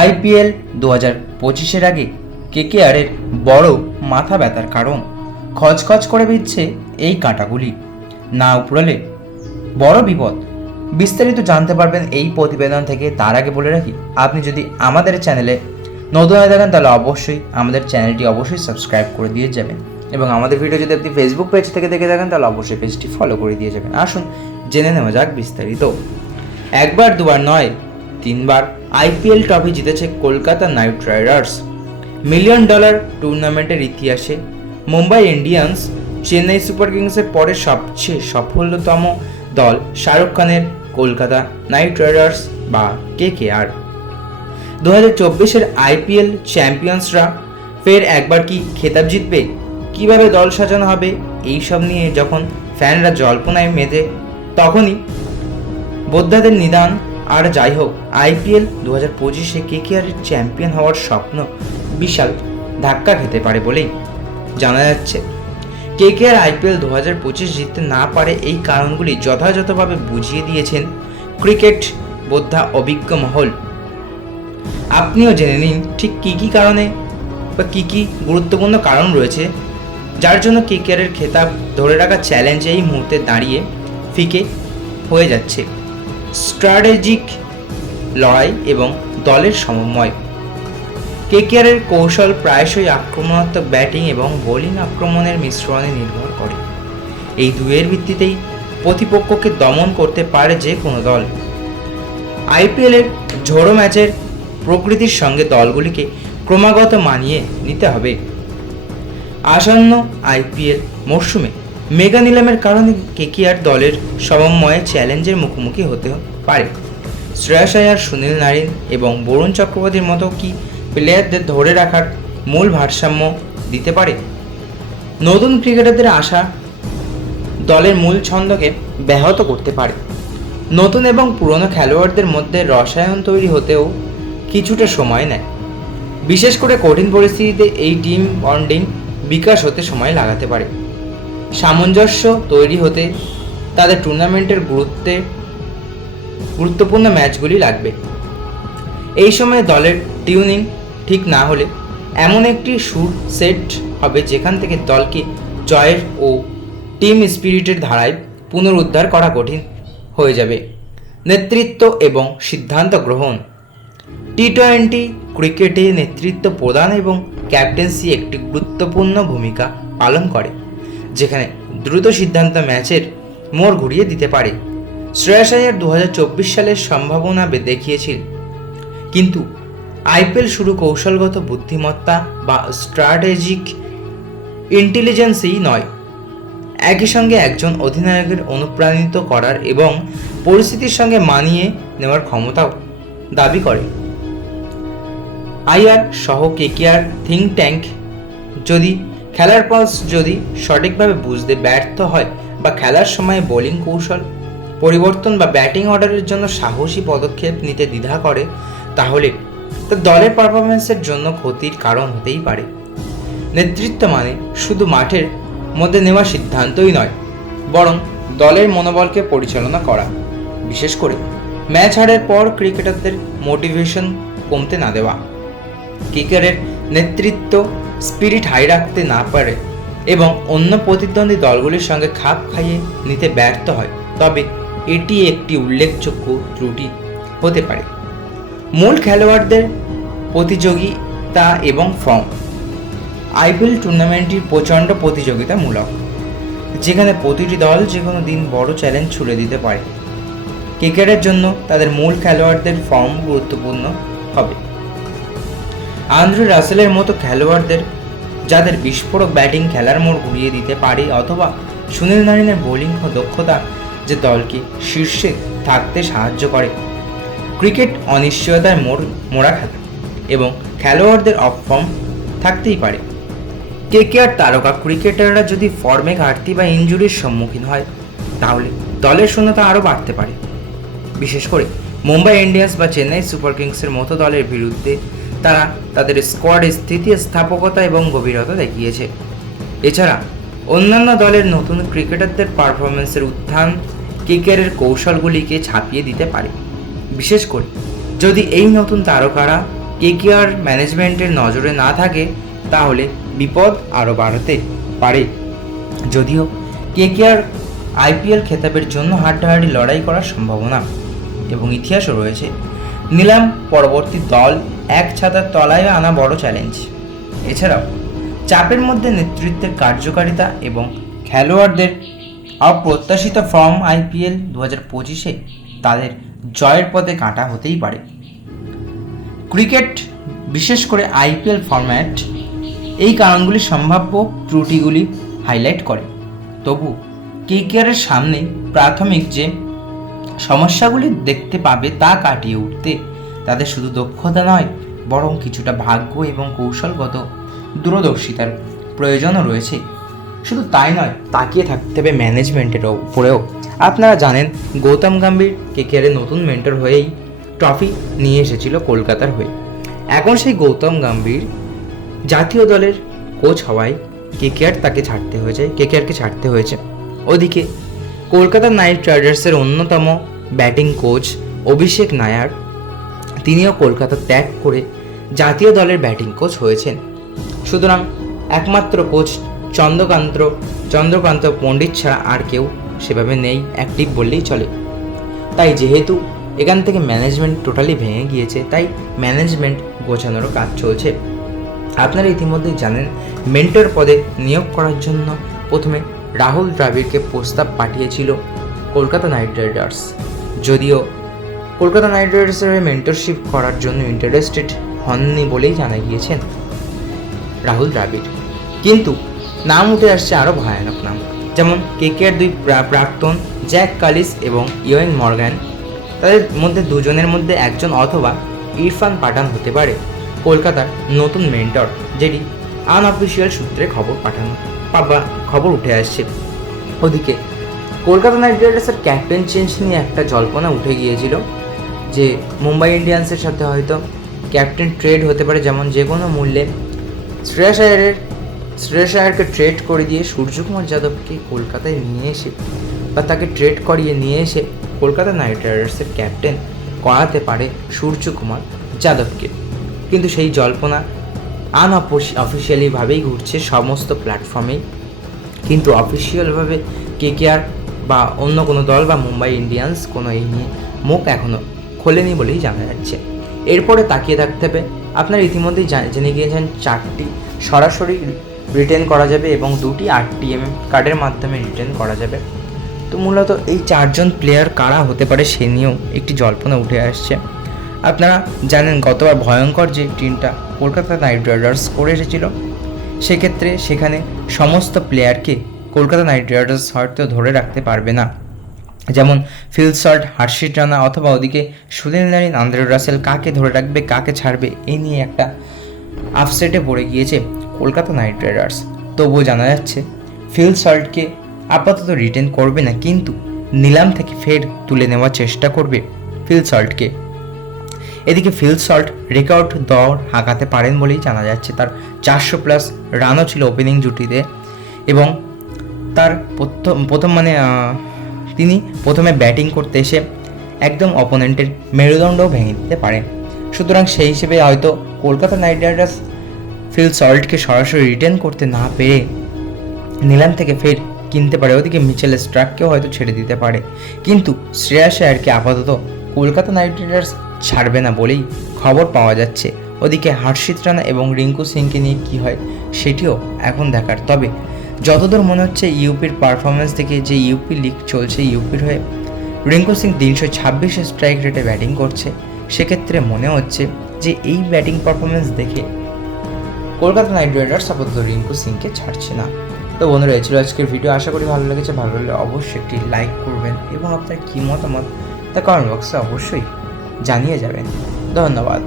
IPL দু হাজার পঁচিশের আগে কেকেআরের বড় মাথা ব্যথার কারণ। খচখচ করে বিচ্ছে এই কাঁটাগুলি। না উপড়ালে বড় বিপদ। বিস্তারিত জানতে পারবেন এই প্রতিবেদন থেকে তার আগে বলে রাখি, আপনি যদি আমাদের চ্যানেলে নতুন হয়ে থাকেন, তাহলে অবশ্যই আমাদের চ্যানেলটি অবশ্যই সাবস্ক্রাইব করে দিয়ে যাবেন এবং আমাদের ভিডিও যদি আপনি ফেসবুক পেজ থেকে দেখে থাকেন, তাহলে অবশ্যই পেজটি ফলো করে দিয়ে যাবেন। আসুন, জেনে নেওয়া যাক বিস্তারিত। একবার দুবার নয় তিনবার আইপিএল ট্রফি জিতেছে Kolkata Knight Riders. Million dollar টুর্নামেন্টের ইতিহাসে মুম্বাই ইন্ডিয়ান্স চেন্নাই সুপার কিংসের পরে সবচেয়ে সফলতম দল শাহরুখ খানের কলকাতা নাইট রাইডার্স বা কে কে আর দু হাজার চব্বিশের আইপিএল চ্যাম্পিয়ন্সরা ফের একবার কি খেতাব জিতবে? কীভাবে দল সাজানো হবে? এইসব নিয়ে যখন ফ্যানরা জল্পনায় মেতে, তখনই বোদ্ধাদের নিদান আর যাই হোক আইপিএল দু হাজার পঁচিশে কেকেআরের চ্যাম্পিয়ন হওয়ার স্বপ্ন বিশাল ধাক্কা খেতে পারে বলেই জানা যাচ্ছে। কেকেআর আইপিএল দু হাজার পঁচিশ জিততে না পারে এই কারণগুলি যথাযথভাবে বুঝিয়ে দিয়েছেন ক্রিকেট বোদ্ধা অভিজ্ঞ মহল। আপনিও জেনে নিন, ঠিক কী কী কারণে বা কী কী গুরুত্বপূর্ণ কারণ রয়েছে যার জন্য কেকেআরের খেতাব ধরে রাখা চ্যালেঞ্জ এই মুহূর্তে দাঁড়িয়ে ফিকে হয়ে যাচ্ছে। স্ট্র্যাটেজিক লড়াই এবং দলের সমন্বয়। কেকেআরের কৌশল প্রায়শই আক্রমণাত্মক ব্যাটিং এবং বোলিং আক্রমণের মিশ্রণে নির্ভর করে। এই দুয়ের ভিত্তিতেই প্রতিপক্ষকে দমন করতে পারে যে কোনো দল। আইপিএলের ঝোড়ো ম্যাচের প্রকৃতির সঙ্গে দলগুলিকে ক্রমাগত মানিয়ে নিতে হবে। আসন্ন আইপিএল মরশুমে মেগা নিলামের কারণে কেকিআর দলের সমন্বয়ে চ্যালেঞ্জের মুখোমুখি হতে পারে? শ্রেয়াস আয়ার, সুনীল নারিন এবং বরুণ চক্রবর্তীর মতো কি প্লেয়ারদের ধরে রাখার মূল ভারসাম্য দিতে পারে? নতুন ক্রিকেটারদের আশা দলের মূল ছন্দকে ব্যাহত করতে পারে। নতুন এবং পুরনো খেলোয়াড়দের মধ্যে রসায়ন তৈরি হতেও কিছুটা সময় নেয়। বিশেষ করে কঠিন পরিস্থিতিতে এই টিম বন্ডিং বিকাশ হতে সময় লাগাতে পারে। সামঞ্জস্য তৈরি হতে তাদের টুর্নামেন্টের গুরুত্বে গুরুত্বপূর্ণ ম্যাচগুলি লাগবে। এই সময় দলের টিউনিং ঠিক না হলে এমন একটি সুর সেট হবে যেখান থেকে দলকে জয়ের ও টিম স্পিরিটের ধারায় পুনরুদ্ধার করা কঠিন হয়ে যাবে। নেতৃত্ব এবং সিদ্ধান্ত গ্রহণ। টি টোয়েন্টি ক্রিকেটে নেতৃত্ব প্রদান এবং ক্যাপ্টেন্সি একটি গুরুত্বপূর্ণ ভূমিকা পালন করে। যেখানে দ্রুত সিদ্ধান্ত ম্যাচের মোড় ঘুরিয়ে দিতে পারে। শ্রেয়াস আয়ার দু সালের সম্ভাবনা দেখিয়েছিল। কিন্তু আইপিএল শুরু কৌশলগত বুদ্ধিমত্তা বা স্ট্র্যাটেজিক ইন্টেলিজেন্সই নয়। একই সঙ্গে একজন অধিনায়কের অনুপ্রাণিত করার এবং পরিস্থিতির সঙ্গে মানিয়ে নেওয়ার ক্ষমতাও দাবি করে। আইআর সহ কেকেআর থিঙ্ক ট্যাঙ্ক যদি খেলার পালস যদি সঠিকভাবে বুঝতে ব্যর্থ হয় বা খেলার সময় বোলিং কৌশল, পরিবর্তন বা ব্যাটিং অর্ডারের জন্য সাহসী পদক্ষেপ নিতে দ্বিধা করে, তাহলে তা দলের পারফরমেন্সের জন্য ক্ষতির কারণ হতেই পারে। নেতৃত্ব মানে শুধু মাঠের মধ্যে নেওয়া সিদ্ধান্তই নয়, বরং দলের মনোবলকে পরিচালনা করা। বিশেষ করে ম্যাচ হারের পর ক্রিকেটারদের মোটিভেশন কমতে না দেওয়া। কিকারের নেতৃত্ব স্পিরিট হাই রাখতে না পারে এবং অন্য প্রতিদ্বন্দ্বী দলগুলির সঙ্গে খাপ খাইয়ে নিতে ব্যর্থ হয়, তবে এটি একটি উল্লেখযোগ্য ত্রুটি হতে পারে। মূল খেলোয়াড়দের প্রতিযোগিতা এবং ফর্ম। আইপিএল টুর্নামেন্টটি প্রচণ্ড প্রতিযোগিতামূলক, যেখানে প্রতিটি দল যে কোনো দিন বড় চ্যালেঞ্জ ছুড়ে দিতে পারে। ক্রিকেটের জন্য তাদের মূল খেলোয়াড়দের ফর্ম গুরুত্বপূর্ণ হবে। আন্দ্রে রাসেলের মতো খেলোয়াড়দের, যাদের বিস্ফোরক ব্যাটিং খেলার মোড় ঘুরিয়ে দিতে পারে অথবা সুনীল নারিনের বোলিং ও দক্ষতা যে দলকে শীর্ষে থাকতে সাহায্য করে। ক্রিকেট অনিশ্চয়তায় মোড়, মোড়া খেলা এবং খেলোয়াড়দের অফ ফর্ম থাকতেই পারে। কেকেআর তারকা ক্রিকেটাররা যদি ফর্মে ঘাটতি বা ইনজুরির সম্মুখীন হয়, তাহলে দলের শূন্যতা আরও বাড়তে পারে। বিশেষ করে মুম্বাই ইন্ডিয়ান্স বা চেন্নাই সুপার কিংসের মতো দলের বিরুদ্ধে তারা তাদের স্কোয়াডে স্থিতিস্থাপকতা এবং গভীরতা দেখিয়েছে। এছাড়া, অন্যান্য দলের নতুন ক্রিকেটারদের পারফরমেন্সের উত্থান ক্রিকেটের কৌশলগুলিকে ছাপিয়ে দিতে পারে। বিশেষ করে, যদি এই নতুন তারকারা কেকেআর ম্যানেজমেন্টের নজরে না থাকে, তাহলে বিপদ আরও বাড়তে পারে। যদিও কেকেআর আইপিএল খেতাবের জন্য হাড্ডাহাড্ডি লড়াই করার সম্ভাবনা এবং ইতিহাসও রয়েছে। নিলাম পরবর্তী দল এক ছাতার তলায় আনা বড় চ্যালেঞ্জ এছাড়াও, চাপের মধ্যে নেতৃত্বের কার্যকারিতা এবং খেলোয়াড়দের অপ্রত্যাশিত ফর্ম আইপিএল দু হাজার পঁচিশে তাদের জয়ের পথে কাঁটা হতেই পারে। ক্রিকেট, বিশেষ করে আইপিএল ফরম্যাট এই কারণগুলি সম্ভাব্য ত্রুটিগুলি হাইলাইট করে। তবু কেকেআরের সামনে প্রাথমিক যে সমস্যাগুলি দেখতে পাবে তা কাটিয়ে উঠতে তাদের শুধু দক্ষতা নয়, বরং কিছুটা ভাগ্য এবং কৌশলগত দূরদর্শিতার প্রয়োজনও রয়েছে। শুধু তাই নয়, তাকিয়ে থাকতে হবে ম্যানেজমেন্টের উপরেও। আপনারা জানেন, গৌতম গম্ভীর কেকেআরের নতুন মেন্টর হয়েই ট্রফি নিয়ে এসেছিল কলকাতার হয়ে। এখন সেই গৌতম গাম্ভীর জাতীয় দলের কোচ হওয়ায় কেকেআর তাকে ছাড়তে হয়েছে, কেকেআরকে ছাড়তে হয়েছে। ওদিকে কলকাতা নাইট রাইডার্সের অন্যতম ব্যাটিং কোচ অভিষেক নায়ার তিনিও কলকাতা ত্যাগ করে জাতীয় দলের ব্যাটিং কোচ হয়েছেন। সুতরাং একমাত্র কোচ চন্দ্রকান্ত চন্দ্রকান্ত পণ্ডিত ছাড়া আর কেউ সেভাবে নেই, অ্যাক্টিভ বললেই চলে। তাই যেহেতু এখান থেকে ম্যানেজমেন্ট টোটালি ভেঙে গিয়েছে, তাই ম্যানেজমেন্ট গোছানোরও কাজ চলছে। আপনারা ইতিমধ্যেই জানেন, মেন্টর পদে নিয়োগ করার জন্য প্রথমে রাহুল দ্রাবিড়কে প্রস্তাব পাঠিয়েছিল কলকাতা নাইট রাইডার্স। যদিও কলকাতা নাইট রাইডার্সের মেন্টরশিপ করার জন্য ইন্টারেস্টেড হননি বলেই জানা গিয়েছেন রাহুল দ্রাবিড়। কিন্তু নাম উঠে আসছে আরও ভয়ানক নাম, যেমন কেকেআর দুই প্রাক্তন জ্যাক কালিস এবং ইয়োয়েন মর্গ্যান তাদের মধ্যে দুজনের মধ্যে একজন অথবা ইরফান পাঠান হতে পারে, কলকাতার নতুন মেন্টর যেটি আনঅফিসিয়াল সূত্রে খবর পাঠানো বা খবর উঠে আসছে। ওদিকে কলকাতা নাইট রাইডার্সের ক্যাপ্টেন চেঞ্জ নিয়ে একটা জল্পনা উঠে গিয়েছিল যে মুম্বাই ইন্ডিয়ান্সের সাথে হয়তো ক্যাপ্টেন ট্রেড হতে পারে যেমন যে কোনো মূল্যে। শ্রেয়াস আয়ারের শ্রেয়াস আয়ারকে ট্রেড করে দিয়ে সূর্যকুমার যাদবকে কলকাতায় নিয়ে এসে বা তাকে ট্রেড করিয়ে নিয়ে এসে কলকাতা নাইট রাইডার্সের ক্যাপ্টেন করাতে পারে সূর্যকুমার যাদবকে। কিন্তু সেই জল্পনা আনঅফিসিয়ালিভাবেই ঘুরছে সমস্ত প্ল্যাটফর্মেই। কিন্তু অফিসিয়ালভাবে কেকেআর বা অন্য কোনো দল বা মুম্বাই ইন্ডিয়ান্স কোনো এই নিয়ে মুখ এখনও খোলেনি বলেই জানা যাচ্ছে। এরপরে তাকিয়ে থাকতে হবে, আপনারা ইতিমধ্যেই জেনে গিয়েছেন চারটি সরাসরি রিটার্ন করা যাবে এবং দুটি আরটিএম কার্ডের মাধ্যমে রিটার্ন করা যাবে। তো মূলত এই চারজন প্লেয়ার কারা হতে পারে সে নিয়েও একটি জল্পনা উঠে আসছে। আপনারা জানেন গতবার ভয়ঙ্কর যে টিমটা কলকাতা নাইট রাইডার্স করে এসেছিল, সেক্ষেত্রে সেখানে সমস্ত প্লেয়ারকে কলকাতা নাইট রাইডার্স হয়তো ধরে রাখতে পারবে না। যেমন ফিল সল্ট হার্ষিত রানা অথবা ওদিকে সুনীল নারিন আন্দ্রে রাসেল কাকে ধরে রাখবে, কাকে ছাড়বে এই নিয়ে একটা আপসেটে পড়ে গিয়েছে কলকাতা নাইট রাইডার্স। তবুও জানা যাচ্ছে ফিল সল্টকে আপাতত রিটেন করবে না, কিন্তু নিলাম থেকে ফের তুলে নেওয়ার চেষ্টা করবে ফিল সল্টকে এদিকে ফিল সল্ট রেকর্ড দর হাঁকাতে পারেন বলেই জানা যাচ্ছে, তার চারশো প্লাস রানও ছিল ওপেনিং জুটিতে এবং তার প্রথম প্রথম মানে তিনি প্রথমে ব্যাটিং করতে এসে একদম অপোনেন্টের মেরুদণ্ডও ভেঙে দিতে পারেন সুতরাং সেই হিসেবে হয়তো কলকাতা নাইট রাইডার্স ফিল সল্টকে সরাসরি রিটার্ন করতে না পেরে নিলাম থেকে ফের কিনতে পারে। ওদিকে মিচেল স্ট্রাককেও হয়তো ছেড়ে দিতে পারে। কিন্তু শ্রেয়াস আয়ারকে আপাতত কলকাতা নাইট রাইডার্স ছাড়বে না বলেই খবর পাওয়া যাচ্ছে। ওদিকে হর্ষিত রানা এবং রিঙ্কু সিংকে নিয়ে কী হয় সেটিও এখন দেখার। তবে যতদূর মনে হচ্ছে ইউপির পারফরমেন্স থেকে যে ইউপি লিগ চলছে, ইউপির হয়ে রিঙ্কু সিং তিনশো ছাব্বিশে স্ট্রাইক রেটে ব্যাটিং করছে। সেক্ষেত্রে মনে হচ্ছে যে এই ব্যাটিং পারফরমেন্স দেখে কলকাতা নাইট রাইডার্স আপাতত রিঙ্কু সিংকে ছাড়ছে না। তো বন্ধুরা, এই ছিল আজকের ভিডিও আশা করি ভালো লেগেছে। ভালো লাগলে অবশ্যই একটি লাইক করবেন এবং আপনার কী মতামত তা কমেন্ট বক্সে অবশ্যই জানিয়ে যাবেন। ধন্যবাদ।